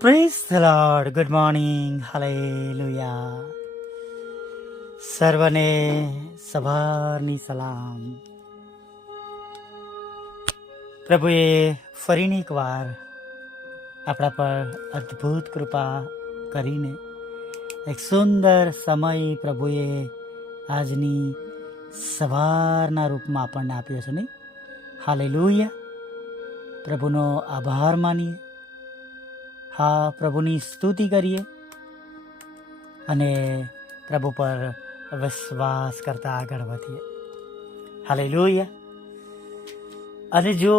Praise the lord. Good morning. Hallelujah. સર્વને સવારની સલામ. પ્રભુએ ફરીને એકવાર આપણા પર અદ્ભુત કૃપા કરીને એક સુંદર સમય પ્રભુએ આજની સવારના રૂપમાં આપણને આપ્યો છે નહીં? હાલેલુયા. પ્રભુનો આભાર માનીએ. હા, પ્રભુની સ્તુતિ કરીએ અને પ્રભુ પર વિશ્વાસ કરતા આગળ વધીએ. હાલેલુયા. અને જો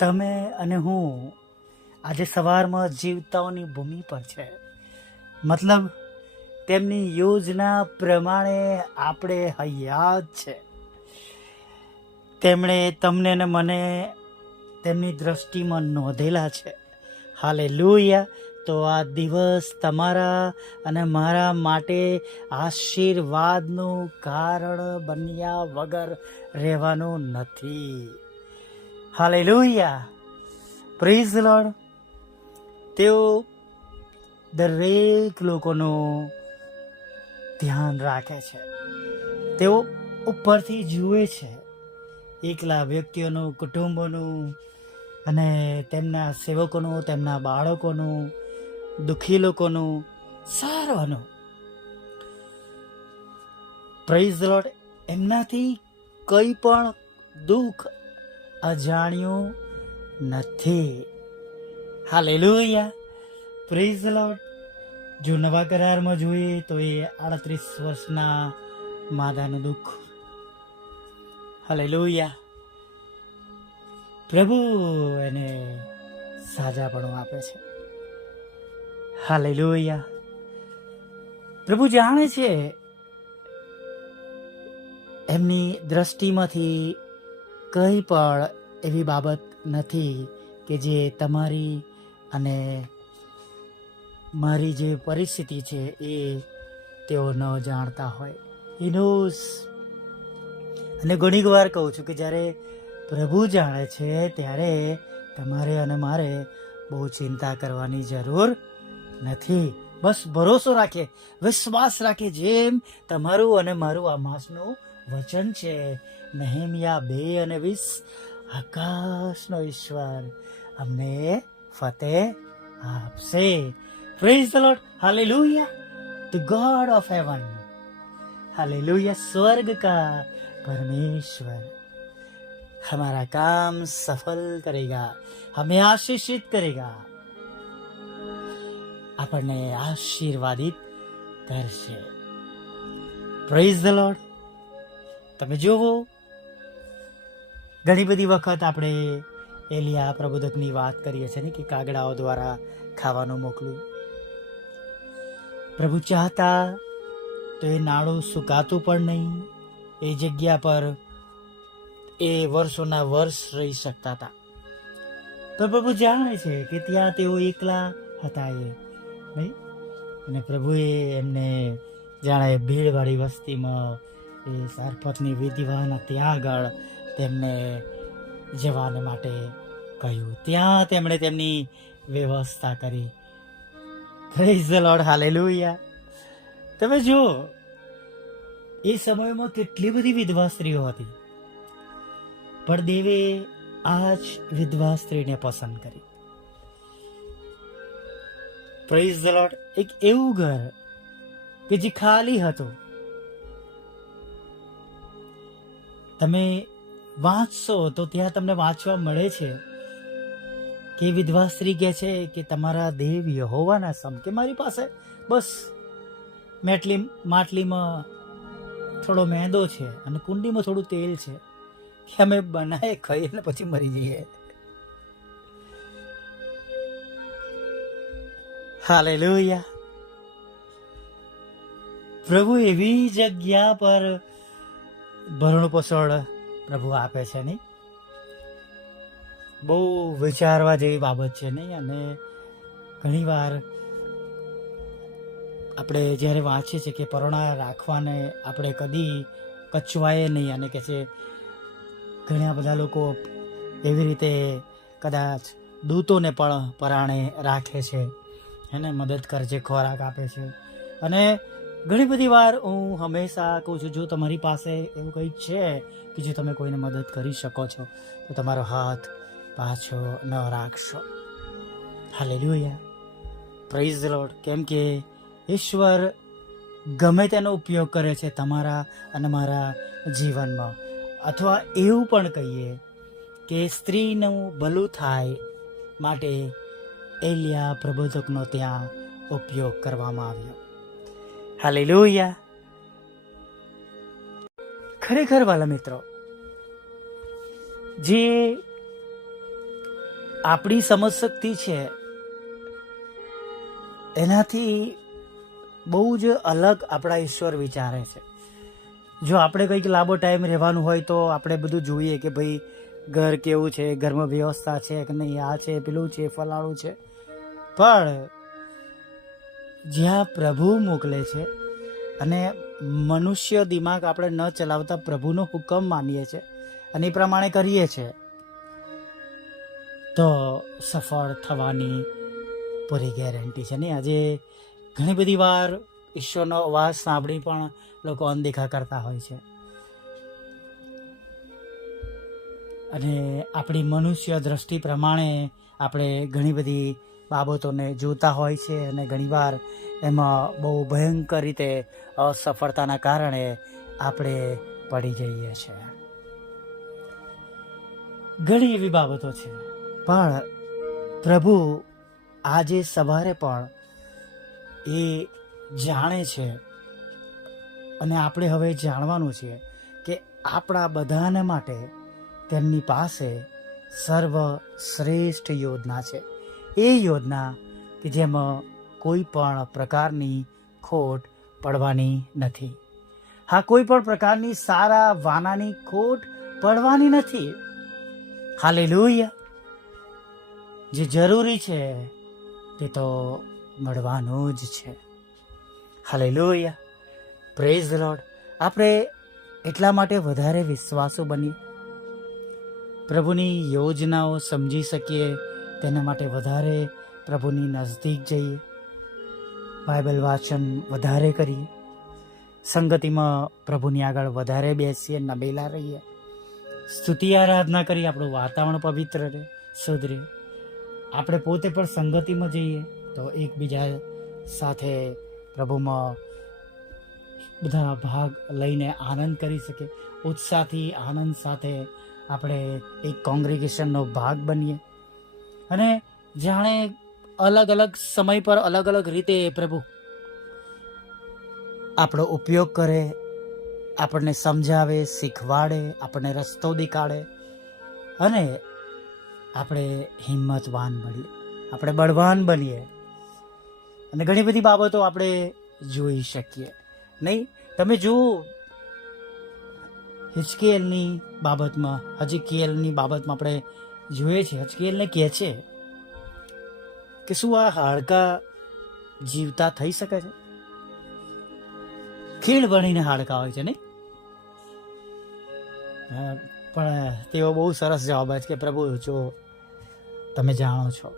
તમે અને હું આજે સવારમાં જીવતાઓની ભૂમિ પર છે, મતલબ તેમની યોજના પ્રમાણે આપણે હયાત છે. તેમણે તમને ને મને તેમની દ્રષ્ટિમાં નોંધેલા છે. હાલેલુયા. તો આ દિવસ તમારા અને મારા માટે આશીર્વાદનું કારણ બન્યા વગર રહેવાનું નથી. હાલેલુયા. Praise the lord. તેઓ દરેક લોકોનું ધ્યાન રાખે છે. તેઓ ઉપરથી જુએ છે એકલા વ્યક્તિઓનું, કુટુંબોનું અને તેમના સેવકોનું, તેમના બાળકોનું, દુઃખી લોકોનું, સારવાનું. Praise the lord. એમનાથી કંઈ પણ દુઃખ અજાણ્યું નથી. હાલેલુયા. Praise the lord. જો નવા કરારમાં જોઈએ તો એ 38 વર્ષના માદાનું દુઃખ. હાલેલુયા. પ્રભુ એને સાજાપણું આપે છે. હાલેલુયા. પ્રભુ જાણે છે એમની દ્રષ્ટિમાંથી કંઈ પણ એવી બાબત નથી કે જે તમારી અને મારી જે પરિસ્થિતિ છે એ તેઓ ન જાણતા હોય. He knows. અને ઘણી વાર કહું છું કે જ્યારે પ્રભુ જાણે છે ત્યારે તમારે અને મારે બહુ ચિંતા કરવાની જરૂર નથી. બસ ભરોસો રાખે, વિશ્વાસ રાખે, જેમ તમારું અને મારું આ માસનું વચન છે, નહેમિયા 2:20, આકાશનો ઈશ્વર અમને ફતેહ આપશે. Praise the lord. Hallelujah. The God of haven. Hallelujah. स्वर्ग का परमेश्वर हमारा काम सफल करेगा, हमें आशीषित करेगा, આપણને આશીર્વાદિત કરશે. Praise the lord. તમે જુઓ, ઘણી બધી વખત આપણે એલિયા પ્રબોધકની વાત કરીએ છીએ ને કે કાગડાઓ દ્વારા ખાવાનું મોકલ્યું. પ્રભુ ચાહતા તો એ નાળું સુકાતું પણ નહીં. એ જગ્યા પર એ વર્ષોના વર્ષ રહી શકતા હતા. તો પ્રભુ જાણે છે કે ત્યાં તેઓ એકલા હતા એ નહીં. અને પ્રભુએ એમને જાણે ભીડવાળી વસ્તીમાં એ સારપતની વિધિવાન ત્યાં આગળ તેમને જવાને માટે કહ્યું. ત્યાં તેમણે તેમની વ્યવસ્થા કરી. Praise the lord. હાલેલુયા. તમે જુઓ, એ સમયમાં કેટલી બધી વિધવા સ્ત્રીઓ હતી, પણ દેવે આ જ વિધવા સ્ત્રીને પસંદ કરી. Praise the lord. એક એવું ઘર કે જે ખાલી હતું. તમે વાંચશો તો ત્યાં તમને વાંચવા મળે છે કે વિધવા સ્ત્રી કહે છે કે તમારા દેવ યહોવાના સમ, કે મારી પાસે બસ માટલીમાં થોડો મેંદો છે અને કુંડીમાં થોડું તેલ છે કે અમે બનાવી ખાઈએ ને પછી મરી જઈએ. હાલેલુયા. પ્રભુ એવી જગ્યા પર ભરણું પોષણ પ્રભુ આપે છે નહીં? બહુ વિચારવા જેવી બાબત છે નહીં? અને ઘણીવાર આપણે જ્યારે વાંચીએ છીએ કે પરોણા રાખવાને આપણે કદી કચવાય નહીં, અને કે છે ઘણા બધા લોકો એવી રીતે કદાચ દૂતોને પણ પરાણે રાખે છે. એને મદદ કરજે, ખોરાક આપે છે. અને ઘણી બધી વાર હું હંમેશા કહું છું, જો તમારી પાસે એવું કંઈક છે કે જે તમે કોઈને મદદ કરી શકો છો, તો તમારો હાથ પાછો ન રાખશો. Hallelujah, praise the lord. કેમ કે ઈશ્વર ગમે તેનો ઉપયોગ કરે છે તમારા અને મારા જીવનમાં. અથવા એવું પણ કહીએ કે સ્ત્રીનું ભલું થાય માટે એલિયા પ્રબોધકનો ત્યાં ઉપયોગ કરવામાં આવ્યો. હાલેલુયા. ખરેખર વાલા મિત્રો, જે આપણી સમજશક્તિ છે એનાથી બહુ જ અલગ આપણા ઈશ્વર વિચારે છે. જો આપણે કંઈક લાંબો ટાઈમ રહેવાનું હોય તો આપણે બધું જોઈએ કે ભાઈ ઘર કેવું છે, ઘરમાં વ્યવસ્થા છે કે નહીં, આ છે, પેલું છે, ફલાણું છે. પણ જ્યાં પ્રભુ મોકલે છે અને મનુષ્ય દિમાગ આપણે ન ચલાવતા પ્રભુનો હુકમ માનીએ છીએ અને એ પ્રમાણે કરીએ છીએ, તો સફળ થવાની પૂરી ગેરંટી છે. નહીં, આજે ઘણી બધી વાર ઈશ્વરનો અવાજ સાંભળી પણ લોકો અનદેખા કરતા હોય છે. અને આપણી મનુષ્ય દ્રષ્ટિ પ્રમાણે આપણે ઘણી બધી બાબતોને જોતા હોય છે અને ઘણીવાર એમાં બહુ ભયંકર રીતે અસફળતાના કારણે આપણે પડી જઈએ છીએ. ઘણી એવી બાબતો છે, પણ પ્રભુ આજે સવારે પણ એ જાણે છે અને આપણે હવે જાણવાનું છે કે આપણા બધાને માટે તેમની પાસે સર્વશ્રેષ્ઠ યોજના છે. એ યોજના કે જેમાં કોઈ પણ પ્રકારની ખોટ પડવાની નથી. હા, કોઈ પણ પ્રકારની સારા વાનાની ખોટ પડવાની નથી. હાલેલુયા. જે જરૂરી છે તે તો મળવાનું જ છે. Hallelujah, praise the lord. આપણે એટલા માટે વધારે વિશ્વાસુ બનીએ, પ્રભુની યોજનાઓ સમજી શકીએ, તેના માટે વધારે પ્રભુની નજદીક જઈએ, બાઇબલ વાંચન વધારે કરીએ, સંગતિમાં પ્રભુની આગળ વધારે બેસીએ, નબેલા રહીએ, સ્તુતિ આરાધના કરીએ, આપણું વાતાવરણ પવિત્ર રહે, શુદ્ધ રહે. આપણે પોતે પણ સંગતિમાં જઈએ તો એકબીજા સાથે પ્રભુમાં બધા ભાગ લઈને આનંદ કરી શકે. ઉત્સાહથી આનંદ સાથે આપણે એક કોંગ્રીગેશનનો ભાગ બનીએ અને જાણે અલગ અલગ સમય પર અલગ અલગ રીતે પ્રભુ આપણો ઉપયોગ કરે, આપણને સમજાવે, શીખવાડે, આપણને રસ્તો દેખાડે અને આપણે હિંમતવાન બનીએ, આપણે બળવાન બનીએ અને ઘણી બધી બાબતો આપણે જોઈ શકીએ. નહીં, તમે જુઓ હિજકિયલની બાબતમાં આપણે જોઈએ છીએ, હિજકિયલને કહે છે કે શું આ હાડકાં જીવતા થઈ શકે છે? ખીણ બનીને હાડકાં હોય છે, નહીં? પણ તેઓ બહુ સરસ જવાબ આપે છે કે પ્રભુ, જો તમે જાણો છો.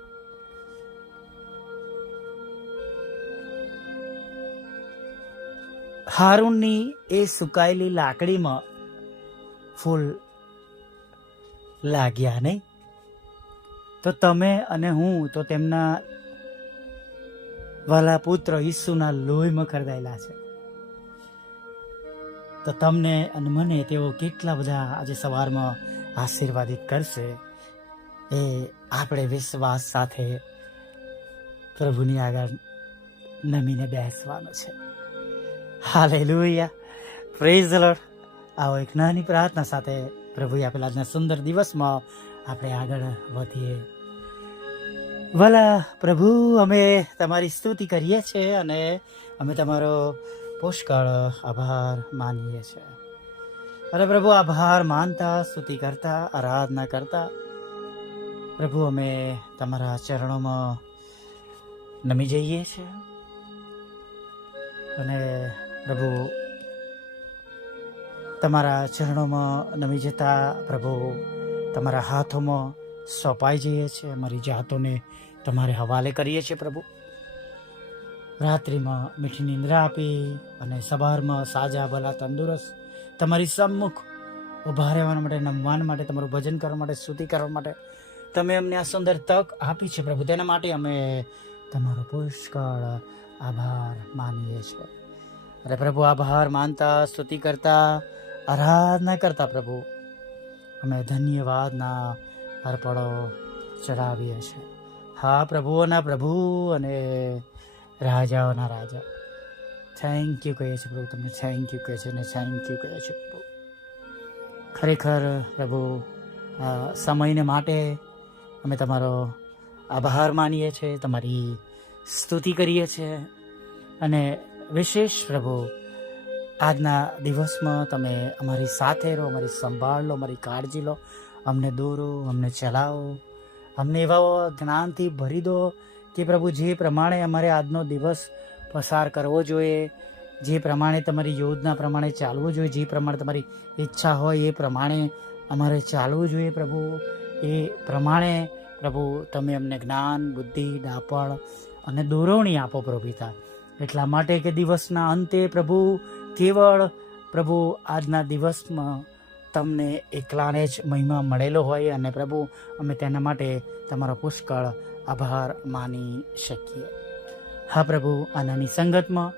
હારૂનની એ સુકાયેલી લાકડીમાં ફૂલ લાગ્યા, નહીં? તો તમે અને હું તો તેમના વાલા પુત્ર ઈસુના લોહીમાં ખરદાયેલા છે. તો તમને અને મને તેઓ કેટલા બધા આજે સવારમાં આશીર્વાદિત કરશે, એ આપણે વિશ્વાસ સાથે પ્રભુની આગળ નમીને બેસવાનું છે. Hallelujah, praise the lord. આવો એક નાની પ્રાર્થના સાથે પ્રભુએ આપેલા આજના સુંદર દિવસમાં આપણે આગળ વધીએ. ભલા પ્રભુ, અમે તમારી સ્તુતિ કરીએ છીએ અને અમે તમારો પુષ્કળ આભાર માનીએ છીએ. અરે પ્રભુ, આભાર માનતા, સ્તુતિ કરતા, આરાધના કરતા પ્રભુ અમે તમારા ચરણોમાં નમી જઈએ છીએ. અને પ્રભુ, તમારા ચરણોમાં નમી જતા પ્રભુ તમારા હાથોમાં સોંપાઈ જઈએ છીએ, અમારી જાતોને તમારે હવાલે કરીએ છીએ પ્રભુ. રાત્રિમાં મીઠી નિંદ્રા આપી અને સવારમાં સાજા ભલા તંદુરસ્ત તમારી સમ્મુખ ઊભા રહેવા માટે, નમવા માટે, તમારું ભજન કરવા માટે, સ્તુતિ કરવા માટે તમે અમને આ સુંદર તક આપી છે પ્રભુ. તેના માટે અમે તમારો પુષ્કળ આભાર માનીએ છીએ. અરે પ્રભુ, આભાર માનતા, સ્તુતિ કરતા, આરાધના કરતા પ્રભુ અમે ધન્યવાદના અર્પણો ચડાવીએ છીએ. હા, પ્રભુઓના પ્રભુ અને રાજાઓના રાજા, થેન્ક યુ કહીએ છીએ પ્રભુ. તમને થેન્ક યુ કહે છે અને થેન્ક યુ કહે છે પ્રભુ. ખરેખર પ્રભુ, આ સમયને માટે અમે તમારો આભાર માનીએ છીએ, તમારી સ્તુતિ કરીએ છીએ. અને વિશેષ પ્રભુ, આજના દિવસમાં તમે અમારી સાથે રહો, અમારી સંભાળ લો, અમારી કાળજી લો, અમને દોરો, અમને ચલાવો, અમને એવા જ્ઞાનથી ભરી દો કે પ્રભુ જે પ્રમાણે અમારે આજનો દિવસ પસાર કરવો જોઈએ, જે પ્રમાણે તમારી યોજના પ્રમાણે ચાલવું જોઈએ, જે પ્રમાણે તમારી ઈચ્છા હોય એ પ્રમાણે અમારે ચાલવું જોઈએ પ્રભુ. એ પ્રમાણે પ્રભુ તમે અમને જ્ઞાન, બુદ્ધિ, ડાપણ અને દોરવણી આપો પ્રભુ પિતા. એટલા માટે કે દિવસના અંતે પ્રભુ કેવળ પ્રભુ આજના દિવસમાં તમને એકલાને જ મહિમા મળેલો હોય અને પ્રભુ અમે તેના માટે તમારો પુષ્કળ આભાર માની શકીએ. હા પ્રભુ, આનાની સંગતમાં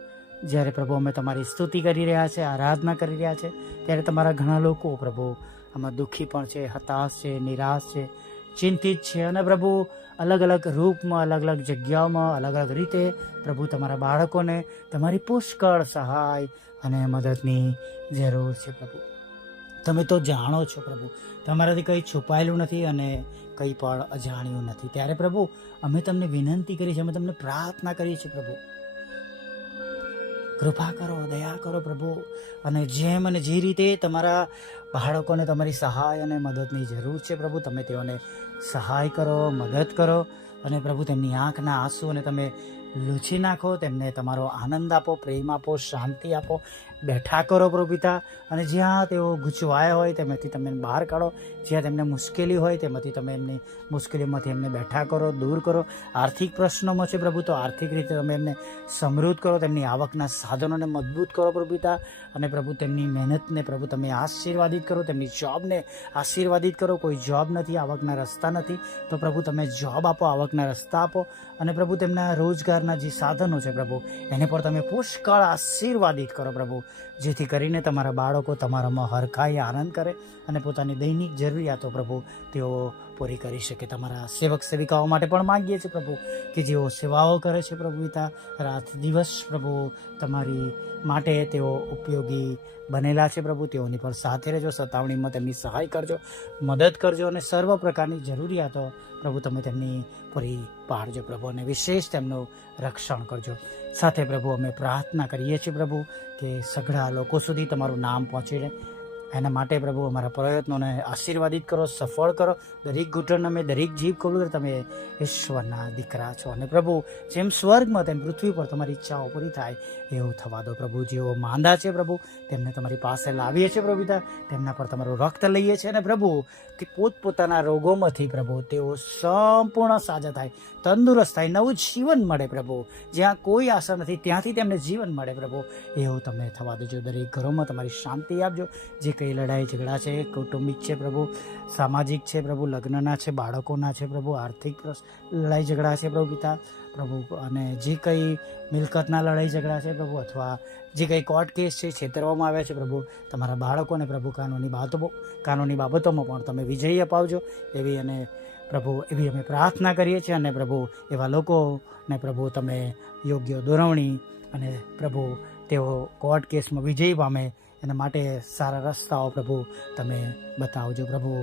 જ્યારે પ્રભુ અમે તમારી સ્તુતિ કરી રહ્યા છે, આરાધના કરી રહ્યા છે, ત્યારે તમારા ઘણા લોકો પ્રભુ આમાં દુઃખી પણ છે, હતાશ છે, નિરાશ છે, ચિંતિત છે અને પ્રભુ અલગ અલગ રૂપમાં, અલગ અલગ જગ્યાઓમાં, અલગ અલગ રીતે પ્રભુ તમારા બાળકોને તમારી પુષ્કળ સહાય અને મદદની જરૂર છે પ્રભુ. તમે તો જાણો છો પ્રભુ, તમારાથી કંઈ છુપાયેલું નથી અને કંઈ પણ અજાણ્યું નથી. ત્યારે પ્રભુ અમે તમને વિનંતી કરી છે, અમે તમને પ્રાર્થના કરીએ છીએ પ્રભુ, કૃપા કરો, દયા કરો પ્રભુ. અને જેમ અને જે રીતે તમારા બાળકોને તમારી સહાય અને મદદની જરૂર છે પ્રભુ, તમે તેઓને સહાય કરો, મદદ કરો અને પ્રભુ તેમની આંખના આંસુ અને તમે લૂછી નાખો, તેમને તમારો આનંદ આપો, પ્રેમ આપો, શાંતિ આપો, બેઠા કરો પ્રભુ પિતા. અને જ્યાં તેઓ ગૂંચવાયા હોય તેમાંથી તમે બહાર કાઢો, જ્યાં તેમને મુશ્કેલી હોય તેમાંથી તમે એમની મુશ્કેલીમાંથી એમને બેઠા કરો, દૂર કરો. આર્થિક પ્રશ્નોમાં છે પ્રભુ, તો આર્થિક રીતે તમે એમને સમૃદ્ધ કરો, તેમની આવકના સાધનોને મજબૂત કરો પ્રભુ પિતા. અને પ્રભુ તેમની મહેનતને પ્રભુ તમે આશીર્વાદિત કરો, તેમની જોબને આશીર્વાદિત કરો. કોઈ જોબ નથી, આવકના રસ્તા નથી, તો પ્રભુ તમે જોબ આપો, આવકના રસ્તા આપો. અને પ્રભુ તેમના રોજગારના જે સાધનો છે પ્રભુ, એને પર તમે પુષ્કળ આશીર્વાદિત કરો પ્રભુ, જેથી કરીને તમારા બાળકો તમારામાં હરખાઈ આનંદ કરે અને પોતાની દૈનિક જરૂરિયાતો પ્રભુ તેઓ પૂરી કરી શકે. તમારા સેવક સેવિકાઓ માટે પણ માગીએ છીએ પ્રભુ કે જેઓ સેવાઓ કરે છે પ્રભુ પિતા, રાત દિવસ પ્રભુ તમારી માટે તેઓ ઉપયોગી બનેલા છે પ્રભુ, તેઓની પણ સાથે રહેજો, સતાવણીમાં તેમની સહાય કરજો, મદદ કરજો અને સર્વ પ્રકારની જરૂરિયાતો પ્રભુ તમે તેમની પૂરી પાડજો પ્રભુ, અને વિશેષ તેમનું રક્ષણ કરજો. સાથે પ્રભુ અમે પ્રાર્થના કરીએ છીએ પ્રભુ કે સઘળા લોકો સુધી તમારું નામ પહોંચી રહે, એના માટે પ્રભુ અમારા પ્રયત્નોને આશીર્વાદિત કરો, સફળ કરો. દરેક ઘૂંટણ અમે, દરેક જીભ ખોલું કે તમે ઈશ્વરના દીકરા છો અને પ્રભુ જેમ સ્વર્ગમાં તેમ પૃથ્વી પર તમારી ઈચ્છાઓ પૂરી થાય એવું થવા દો પ્રભુ. જેઓ માંદા છે પ્રભુ તેમને તમારી પાસે લાવીએ છીએ પ્રભુ પિતા, તેમના પર તમારું રક્ત લઈએ છીએ અને પ્રભુ તે પોતપોતાના રોગોમાંથી પ્રભુ તેઓ સંપૂર્ણ સાજા થાય, તંદુરસ્ત થાય, નવું જીવન મળે પ્રભુ. જ્યાં કોઈ આશા નથી ત્યાંથી તેમને જીવન મળે પ્રભુ, એવું તમે થવા દેજો. દરેક ઘરોમાં તમારી શાંતિ આપજો. જે કંઈ લડાઈ ઝઘડા છે, કૌટુંબિક છે પ્રભુ, સામાજિક છે પ્રભુ, લગ્નના છે, બાળકોના છે પ્રભુ, આર્થિક લડાઈ ઝઘડા છે પ્રભુ પિતા પ્રભુ, અને જે કંઈ મિલકતના લડાઈ ઝઘડા છે પ્રભુ, અથવા જે કંઈ કોર્ટ કેસ છે, છેતરવામાં આવ્યા છે પ્રભુ, તમારા બાળકોને પ્રભુ કાનૂની બાબતોમાં પણ તમે વિજય અપાવજો. એવી અમે પ્રાર્થના કરીએ છીએ. અને પ્રભુ એવા લોકોને પ્રભુ તમે યોગ્ય દોરવણી અને પ્રભુ તેઓ કોર્ટ કેસમાં વિજય પામે એના માટે સારા રસ્તાઓ પ્રભુ તમે બતાવજો પ્રભુ.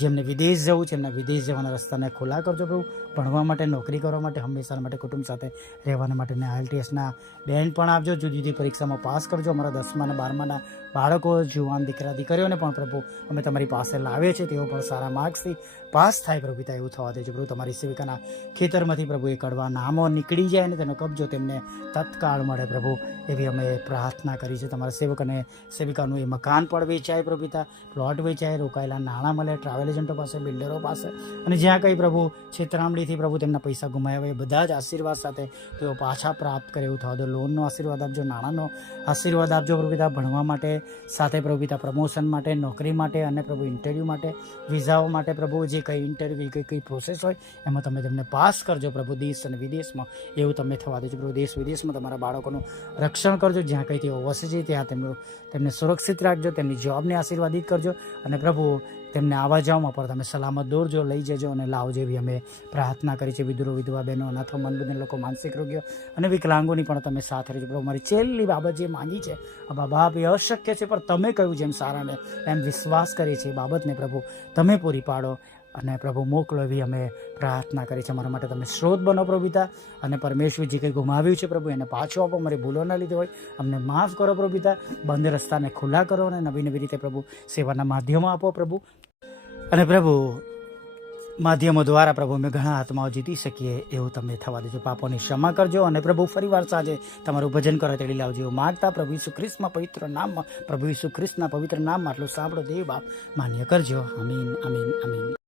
જેમને વિદેશ જવું છે એમના વિદેશ જવાના રસ્તાને ખુલ્લા કરજો પ્રભુ. ભણવા માટે, નોકરી કરવા માટે, હંમેશા માટે કુટુંબ સાથે રહેવાના માટે IELTSના બેન્ડ પણ આપજો. જુદી જુદી પરીક્ષામાં પાસ કરજો. અમારા 10મા અને 12માના બાળકો, જુવાન દીકરા દીકરીઓને પણ પ્રભુ અમે તમારી પાસે લાવીએ છીએ, તેઓ પણ સારા માર્ક્સથી પાસ થાય પ્રભુ પિતા, એવું થવા દેજો પ્રભુ. તમારી સેવિકાના ખેતરમાંથી પ્રભુ એ કડવા નામો નીકળી જાય અને તેનો કબજો તેમને તત્કાળ મળે પ્રભુ, એવી અમે પ્રાર્થના કરી છે. તમારા સેવક અને સેવિકાનું એ મકાન પણ વેચાય પ્રભુ પિતા, પ્લોટ વેચાય, રોકાયેલા નાણાં મળે ટ્રાવેલ એજન્ટો પાસે, બિલ્ડરો પાસે, અને જ્યાં કંઈ પ્રભુ છેતરામણી ચોરીથી પ્રભુ તેમના પૈસા ગુમાવ્યા હોય એ બધા જ આશીર્વાદ સાથે તેઓ પાછા પ્રાપ્ત કરે એવું થવા દો. લોનનો આશીર્વાદ આપજો, નાણાંનો આશીર્વાદ આપજો પ્રભુ પિતા, ભણવા માટે, સાથે પ્રભુ પિતા પ્રમોશન માટે, નોકરી માટે અને પ્રભુ ઇન્ટરવ્યૂ માટે, વિઝાઓ માટે પ્રભુ જે કંઈ ઇન્ટરવ્યૂ કઈ પ્રોસેસ હોય એમાં તમે તેમને પાસ કરજો પ્રભુ. દેશ અને વિદેશમાં એવું તમે થવા દેજો પ્રભુ. દેશ વિદેશમાં તમારા બાળકોનું રક્ષણ કરજો. જ્યાં કંઈ તેઓ વસે છે ત્યાં તેમને સુરક્ષિત રાખજો. તેમની જોબને આશીર્વાદિત કરજો અને પ્રભુ તેમને આવવા જવામાં પર તમે સલામત દોરજો, લઈ જજો અને લાવજો એવી અમે પ્રાર્થના કરી છે. વિધુરો, વિધવા બહેનો, અનાથો, મંદબુદ્ધ લોકો, માનસિક રોગીઓ અને વિકલાંગોની પણ તમે સાથે રહેજો પ્રભુ. મારી છેલ્લી બાબત જે માંગી છે બાપ, એ અશક્ય છે પણ તમે કહ્યું જેમ સારાને એમ વિશ્વાસ કરી છે એ બાબતને પ્રભુ તમે પૂરી પાડો અને પ્રભુ મોકલો એવી અમે પ્રાર્થના કરી છે. અમારા માટે તમે સ્ત્રોત બનો પ્રભુ પિતા, અને પરમેશ્વર જે કંઈ ગુમાવ્યું છે પ્રભુ એને પાછો આપો. અમારી ભૂલો ના લીધે હોય અમને માફ કરો પ્રભુ પિતા. બંધ રસ્તાને ખુલ્લા કરો અને નવી નવી રીતે પ્રભુ સેવાના માધ્યમો આપો પ્રભુ. અને પ્રભુ માધ્યમો દ્વારા પ્રભુ અમે ઘણા આત્માઓ જીતી શકીએ એવું તમે થવા દેજો. પાપોની ક્ષમા કરજો અને પ્રભુ ફરીવાર સાંજે તમારું ભજન કરો તેડી લાવજો એવું માગતા પ્રભુ ઈસુ ખ્રિસ્તના પવિત્ર નામમાં, પ્રભુ ઈસુ ખ્રિસ્તના પવિત્ર નામમાં આટલું સાંભળો દેવ બાપ માન્ય કરજો. આમીન, આમીન, આમીન.